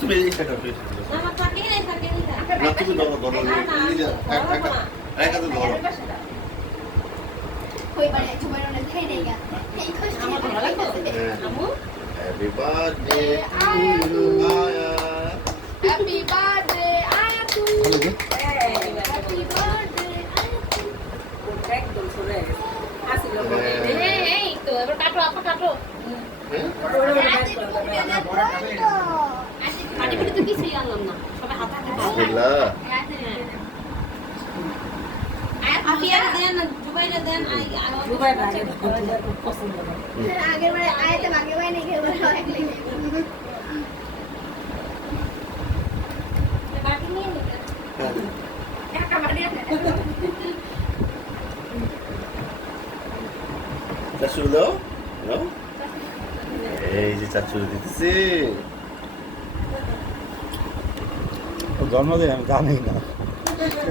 তুমি এই সাইডে প্লিজ না তুমি ধরো ধরো এই যে একটা তো ধরো कोई बड़े जुबान ने थे नहीं क्या नहीं खुश नहीं আমার ভালো লাগতো আম্মু হ্যাপি বার্থডে টু আয়া हैप्पी बर्थडे आया तू हैप्पी बर्थडे आया तू একদম সরে গেছে আসিল এই তো এবার কাটো আপা কাটো কাটি কুটি তো কিছুই আনলাম না সবাই হাতে হাতে খাওয়া বিসমিল্লাহ আপিয়ার দেন জুবাইরে দেন জুবাই ভাগে পছন্দ করে आगे वाले आए थे आगे वाले नहीं गए वो एक लेके বাকি নিয়ে নিতে একা বাড়ি চাচু দাও দাও এই যে চাচু দিতেছে জন্মদিন আমি জানি না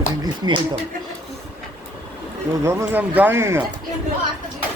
জিনিস নিয়ে তো জন্মদিন আমি জানি না वो आज तक